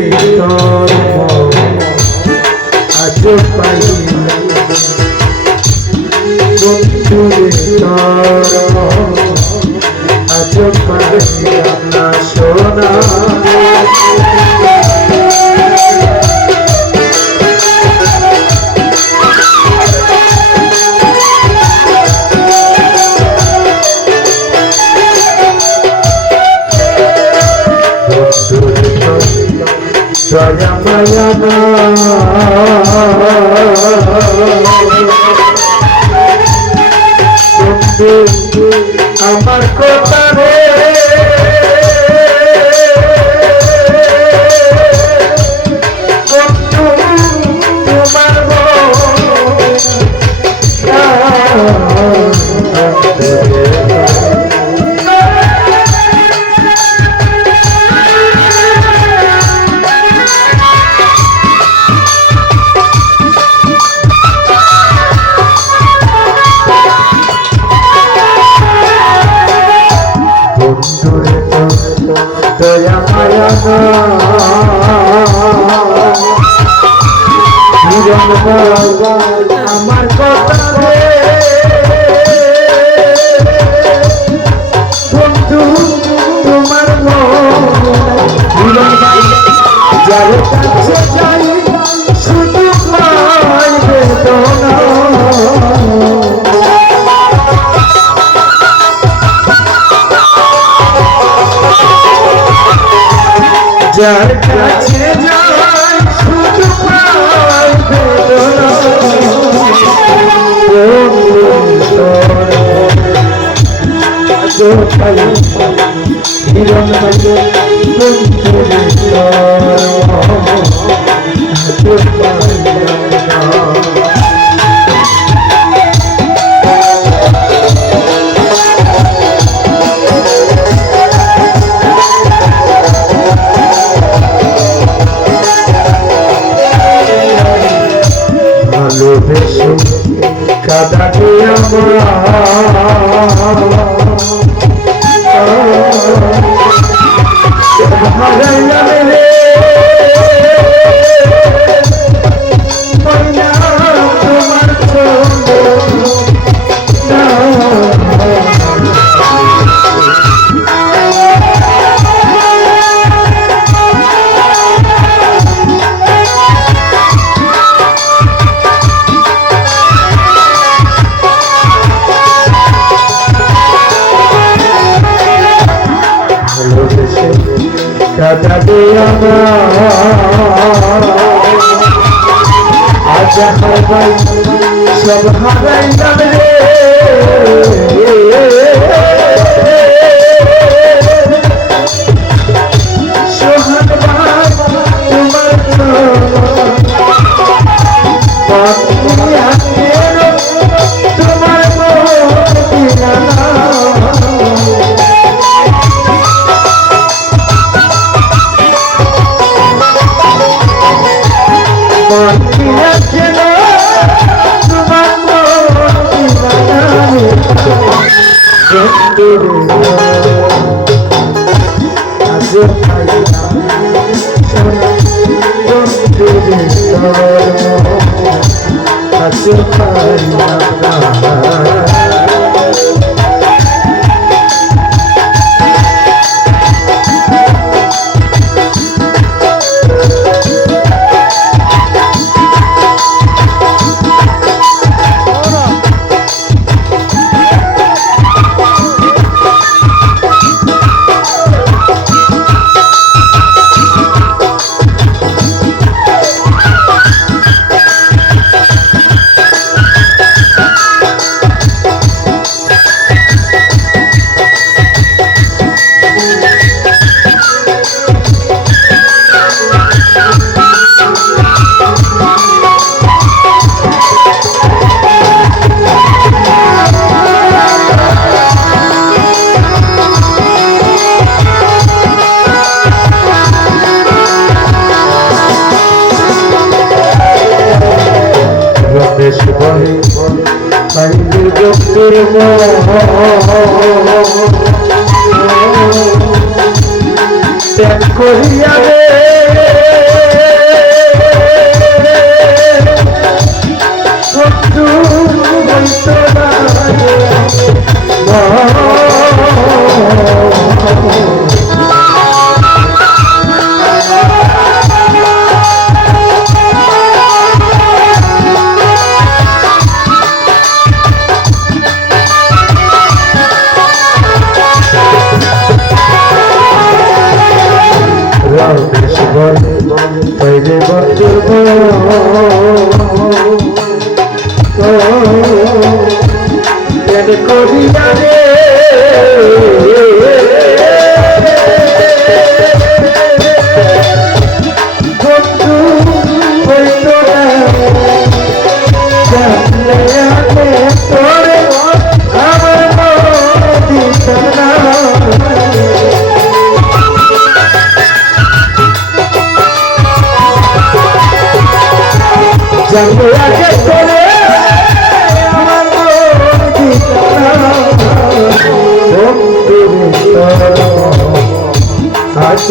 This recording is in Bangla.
তোর আজ পাইলাম বন্ধুরে তোর আজ পাইলাম না সোনা দয়া মায়া বন্ধু আমার কথা রে বন্ধু তোমার দয়া মায়া আমার কথা রে বন্ধু তোমার যার কাছে যাই শুধু পাই বেদনা যার কাছে যাই শুধু পাই বেদনা ভালোবেসে কাদাকে আমার রে তোমার কাদা দিয়া আজ হারাই সব হারাইলাম রে সোহাগ তোমার তোমার ত্যাগ করিয়া রে বাইরে বন্ধু কেন করিয়া রে বন্ধু হইত না জানলে আগে তোরে আমার দিত না জানলে আগে তোরে আমার দিত না বন্ধু আজ